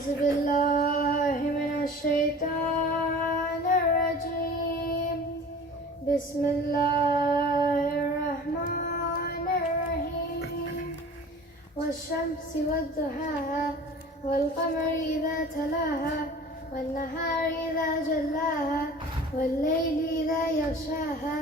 أعوذ بالله من الشيطان الرجيم بسم الله الرحمن الرحيم والشمس والضحاها والقمر إذا تلاها والنهار إذا جلاها والليل إذا يغشاها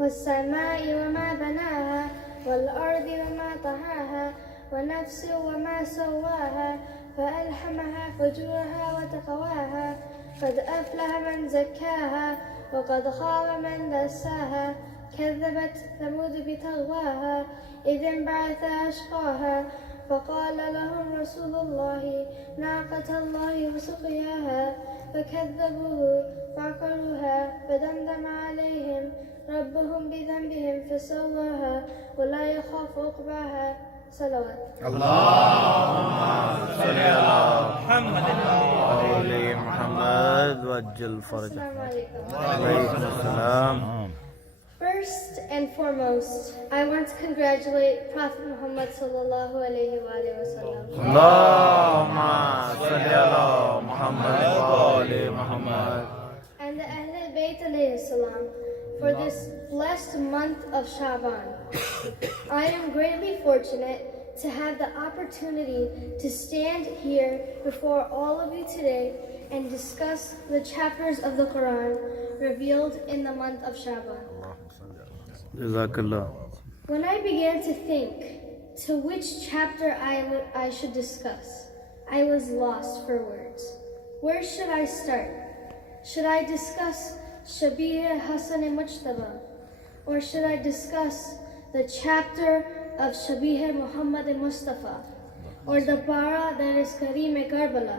والسماء وما بناها والأرض وما طحاها ونفس وما سواها فألهمها فجورها وتقواها قد أفلح من زكاها وقد خاب من دساها كذبت ثمود بطغواها إذ انبعث أشقاها فقال لهم رسول الله ناقة الله وسقياها فكذبوه فعقروها فدمدم عليهم ربهم بذنبهم فسواها ولا يخاف عقباها. صلوات. اللهم صل على محمد وعلى محمد وعجل فرجه. عليكم السلام. First and foremost, I want to congratulate Prophet Muhammad sallallahu alayhi wa sallam. Allahumma salli ala Muhammad wa ali Muhammad. And the Ahlul Bayt alayhi salam for this blessed month of Shaban. I am greatly fortunate to have the opportunity to stand here before all of you today and discuss the chapters of the Quran revealed in the month of Shaban. Jazakallah. When I began to think to which chapter I should discuss, I was lost for words. Where should I start? Should I discuss Jashan-e-Masoomeen, or should I discuss the chapter of Shabih Muhammad Mustafa, or the para that is Kareem Karbala,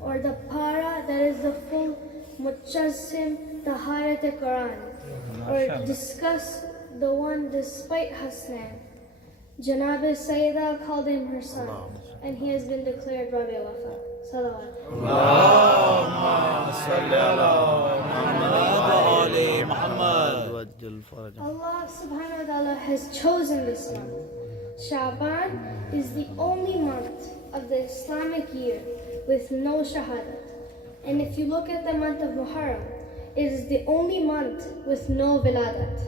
or the para that is the full Mujassim Taharat Quran, or discuss the one despite Hasnan? Janab Sayyida called him her son, and he has been declared Rabi Wafa. Salawat. Allahumma salli ala Muhammad wa ali Muhammad. Allah subhanahu wa ta'ala has chosen this month. Shaban is the only month of the Islamic year with no shahadat. And if you look at the month of Muharram, it is the only month with no viladat.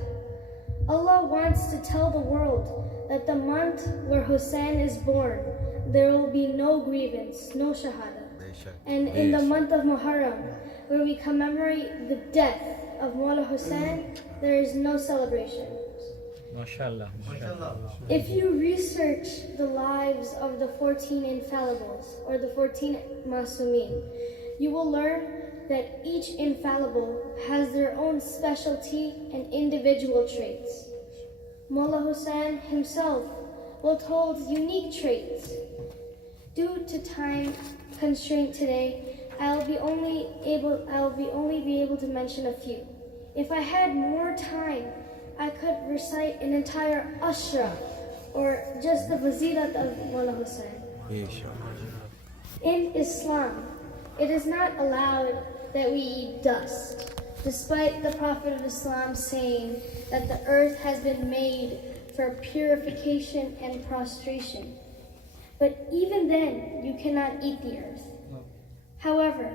Allah wants to tell the world that the month where Hussein is born, there will be no grievance, no shahada. And in the month of Muharram, where we commemorate the death of Mawla Hussein, there is no celebration. MashaAllah. If you research the lives of the 14 infallibles, or the 14 Masoomeen, you will learn that each infallible has their own specialty and individual traits. Mawla Hussein himself will hold unique traits. Due to time constraint today, I'll be only able to mention a few. If I had more time, I could recite an entire ashra, or just the wazirat of Mawla Hussein. In Islam, it is not allowed that we eat dust, despite the Prophet of Islam saying that the earth has been made for purification and prostration. But even then, you cannot eat the earth. However,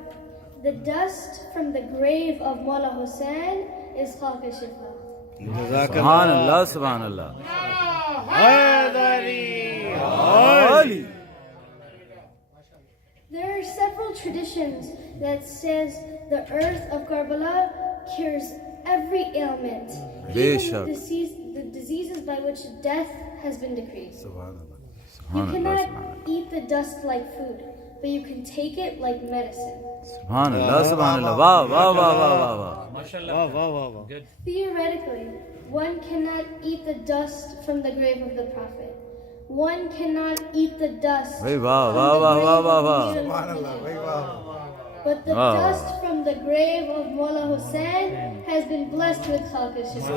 the dust from the grave of Mawla Hussein is khaq shifa. Subhanallah, Subhanallah. There are several traditions that says the earth of Karbala cures every ailment, even the diseases by which death has been decreed. You cannot eat the dust like food, but you can take it like medicine. Subhanallah, Subhanallah. Wow, wow, wow, wow, wow. MashaAllah. Good. Theoretically, one cannot eat the dust from the grave of the Prophet. One cannot eat the dust Wow, from wow, the wow, grave wow, wow, of wow. Mir al-Mu'mineen. But the dust from the grave of Mawla Hussein has been blessed with khaq shifa.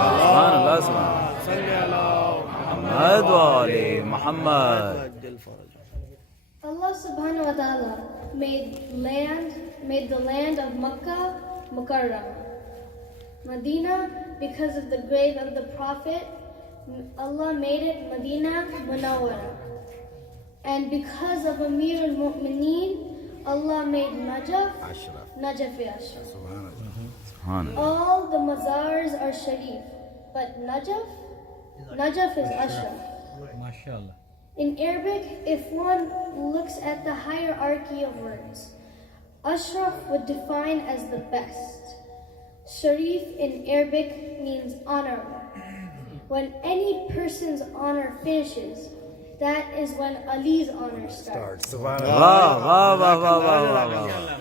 Subhanallah, Subhanallah. Muhammad wa ali Muhammad. Allah subhanahu wa ta'ala made the land of Makkah Mukarram. Medina, because of the grave of the Prophet, Allah made it Medina Munawwara. And because of Amir al-Mu'mineen, Allah made Najaf Ashraf. Subhanallah. All the mazars are sharif, but Najaf is Ashraf. MashaAllah. In Arabic, if one looks at the hierarchy of words, Ashraf would define as the best. Sharif in Arabic means honorable. When any person's honor finishes, that is when Ali's honor starts. Wow, wow, wow, wow, wow, wow,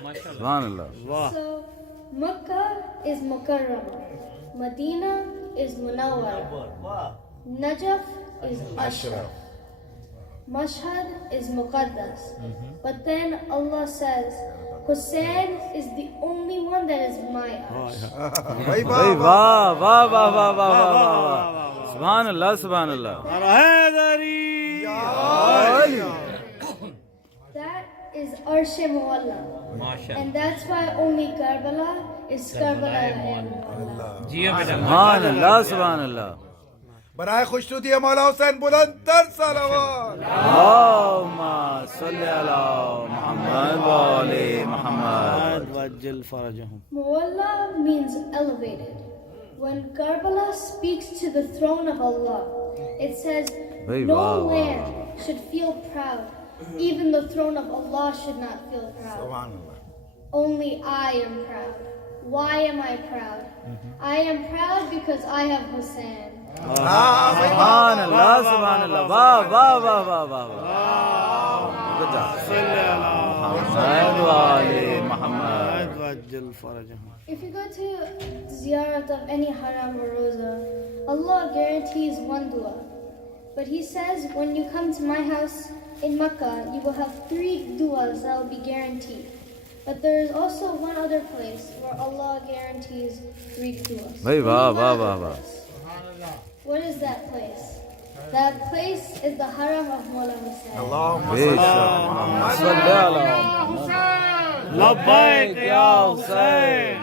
wow. Subhanallah. So, Makkah is Mukarrama, Medina is Munawwara, Najaf is Ashraf, Mashhad is Muqaddas. But then Allah says, Hussain is the only one that is my Arsh. Hey, wow, wow, wow, wow, wow, wow, wow. Subhanallah, subhanallah. That is Arsh-e Mualla. And that's why only Karbala is Karbala Mualla. Subhanallah, subhanallah. برای خوشنودی مولا حسین بلندتر صلوات. اللهم صل على محمد وآل محمد. وجل فرجهم. Mualla means elevated. When Karbala speaks to the throne of Allah, it says, no land should feel proud. Even the throne of Allah should not feel proud. Only I am proud. Why am I proud? I am proud because I have Hussain. Subhanallah, subhanallah. Wow, wow, wow, wow, wow. Good job. Muhammad wali Muhammad. If you go to ziyarat of any haram or roza, Allah guarantees one dua. But He says, when you come to my house in Makkah, you will have 3 duas that will be guaranteed. But there is also one other place where Allah guarantees 3 duas. Wow, wow, wow, wow. What is that place? That place is the haram of Mawla Hussain. لبيك يا حسين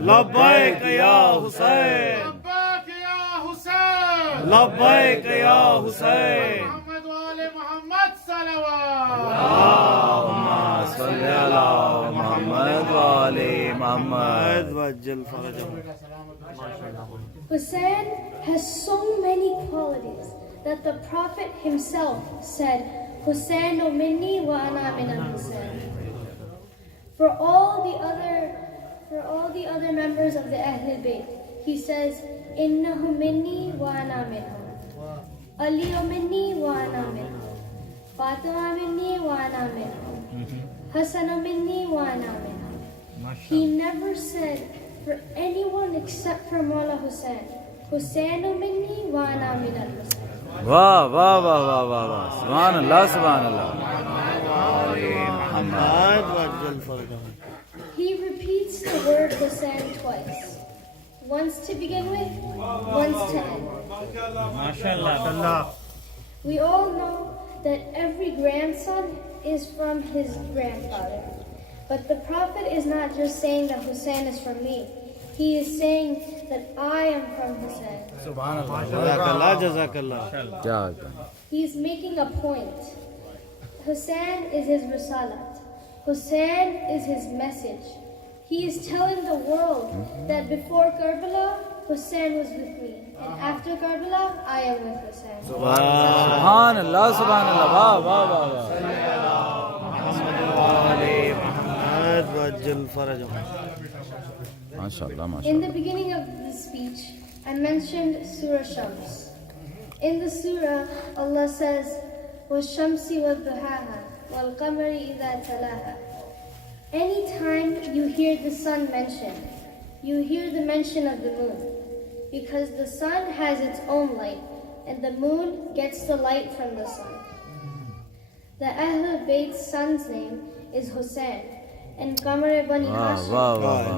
لبيك يا حسين لبيك يا حسين محمد وآل محمد صلوات. اللهم صل على محمد وآل محمد وجل فرجهم. Hussain has so many qualities that the Prophet himself said, Hussainu minni wa ana min al-Hussain. For all the other members of the Ahlul Bayt, he says, Innahu minni wa ana minhu. Aliyu minni wa ana minhu. Fatima minni wa ana minhu. Hassanu minni wa ana minhu. He never said for anyone except for Mawla Hussain, Hussainu minni wa ana min al-Hussain. Wow, wow, wow, wow, wow, wow. Subhanallah, subhanallah. He repeats the word Hussain twice. Once to begin with, once to end. MashaAllah. We all know that every grandson is from his grandfather. But the Prophet is not just saying that Hussain is from me. He is saying that I am from Hussain. He's making a point. Hussain is his risalat. Hussain is his message. He is telling the world that before Karbala, Hussain was with me. And after Karbala, I am with Hussain. Subhanallah, subhanallah. Wow, wow, wow, wow. In the beginning of the speech, I mentioned Surah Shams. In the surah, Allah says, وَالشَّمْسِ وَالضُّحَاهَا وَالْقَمَرِ إِذَا تَلَاهَا. Anytime you hear the sun mentioned, you hear the mention of the moon. Because the sun has its own light, and the moon gets the light from the sun. The Ahlul Bayt's son's name is Hussain. And Qamar Bani Hashim. Wow, wow, wow.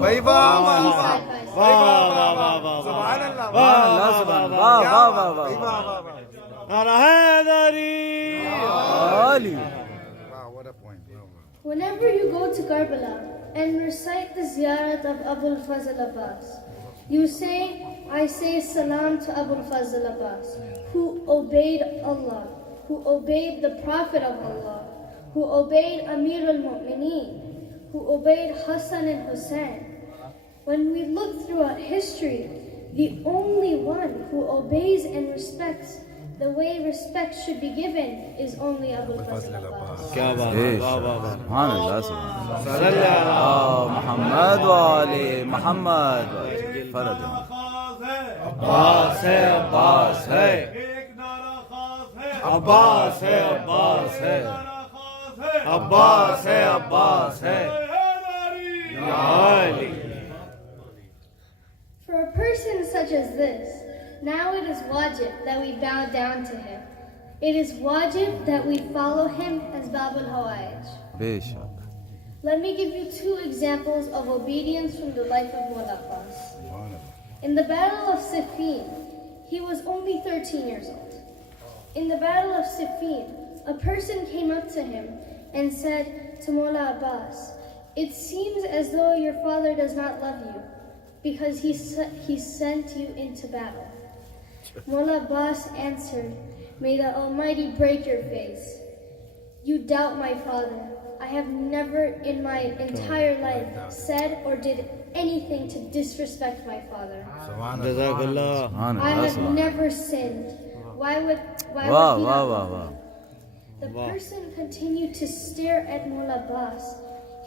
What a point. Whenever you go to Karbala and recite the ziyarat of Abul Fazl Abbas, you say, I say salam to Abul Fazl Abbas, who obeyed Allah, who obeyed the Prophet of Allah, who obeyed Amir al-Mu'mineen, who obeyed Hassan and Hussein. When we look throughout history, the only one who obeys and respects the way respect should be given is only Abu Fazl Abbas. क्या बात है वाह वाह वाह सुभान अल्लाह सल्ले अला मोहम्मद व आले मोहम्मद फरज अब्बास है अब्बास है अब्बास है अब्बास है अब्बास है अब्बास है या Ali For a person such as this, now it is wajib that we bow down to him. It is wajib that we follow him as Bab al-Hawaj. बेशक Let me give you two examples of obedience from the life of Mullah Abbas. In the Battle of Siffin, he was only 13 years old. In the Battle of Siffin, a person came up to him and said to Mullah Abbas, "It seems as though your father does not love you because he sent you into battle." Mullah Abbas answered, "May the Almighty break your face. You doubt my father. I have never in my entire life said or did anything to disrespect my father. I have never sinned. Why would he not love me?" The person continued to stare at Mullah Abbas.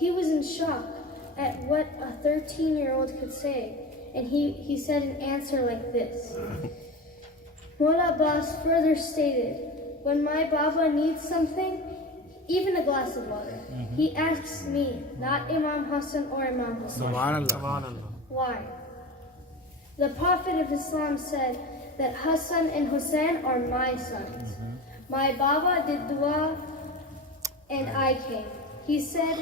He was in shock at what a 13-year-old could say, and he said an answer like this. Mullah Abbas further stated, "When my Baba needs something, even a glass of water, he asks me, not Imam Hassan or Imam Hussein." Why? The Prophet of Islam said that Hassan and Hussein are my sons. My Baba did dua and I came. He said,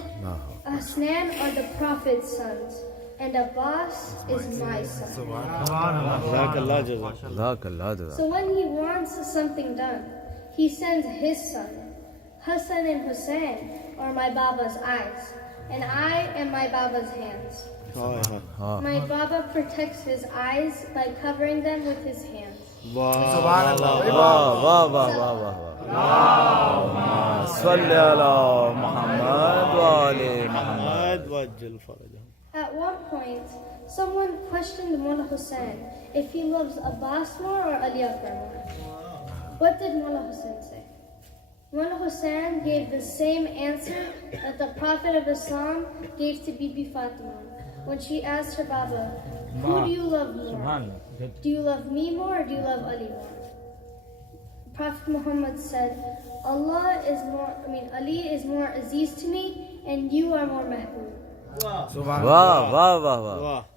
Hasnan are the Prophet's sons, and Abbas is my son. So when he wants something done, he sends his son. Hassan and Hussein are my Baba's eyes, and I am my Baba's hands. My Baba protects his eyes by covering them with his hands. At one point, someone questioned Mullah Hussein if he loves Abbas more or Ali Akbar more. What did Mullah Hussein say? Mullah Hussein gave the same answer that the Prophet of Islam gave to Bibi Fatima when she asked her Baba, "Who do you love more? Do you love me more or do you love Ali more?" Prophet Muhammad said, Ali is more aziz to me and you are more mahbub.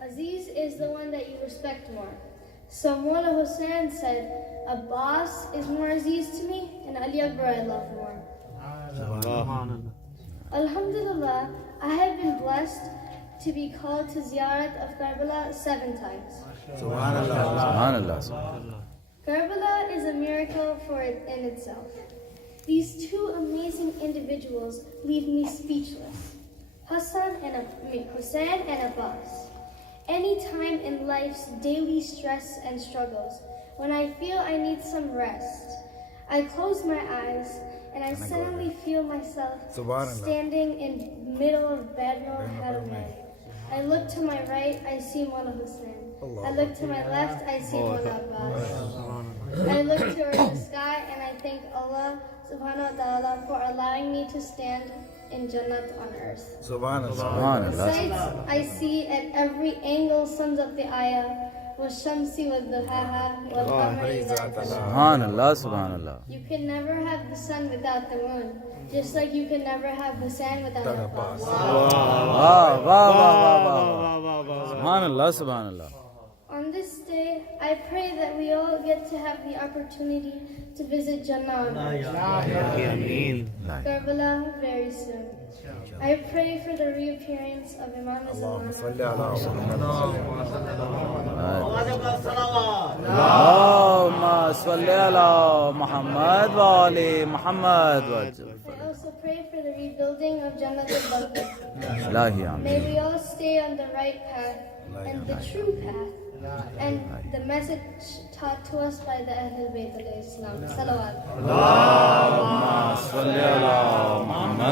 Aziz is the one that you respect more. So Mullah Hussein said, Abbas is more aziz to me and Ali Akbar I love more. Alhamdulillah, I have been blessed to be called to ziyarat of Karbala 7 times. Karbala is a miracle in itself. These two amazing individuals leave me speechless. Hussein and Abbas. Any time in life's daily stress and struggles, when I feel I need some rest, I close my eyes and I suddenly feel myself standing in the middle of Badr al-Haramain. I look to my right, I see Mullah Hussein. I look to my left, I see Mullah Abbas. I look towards the sky and I thank Allah subhanahu wa ta'ala for allowing me to stand in Jannat on earth. Sights I see at every angle sums up the ayah. وَالشَّمْسِ وَالضُّحَاهَا وَالْقَمَرِ إِذَا تَلَاهَا. You can never have the sun without the moon, just like you can never have Hussein without Abbas. On this day, I pray that we all get to have the opportunity to visit Jannah Karbala very soon. I pray for the reappearance of Imam Zaman. I also pray for the rebuilding of Jannat al-Bargah. May we all stay on the right path and the true path and the message taught to us by the Ahlul Bayt alayhi salam. Salawat. اللهم صل على محمد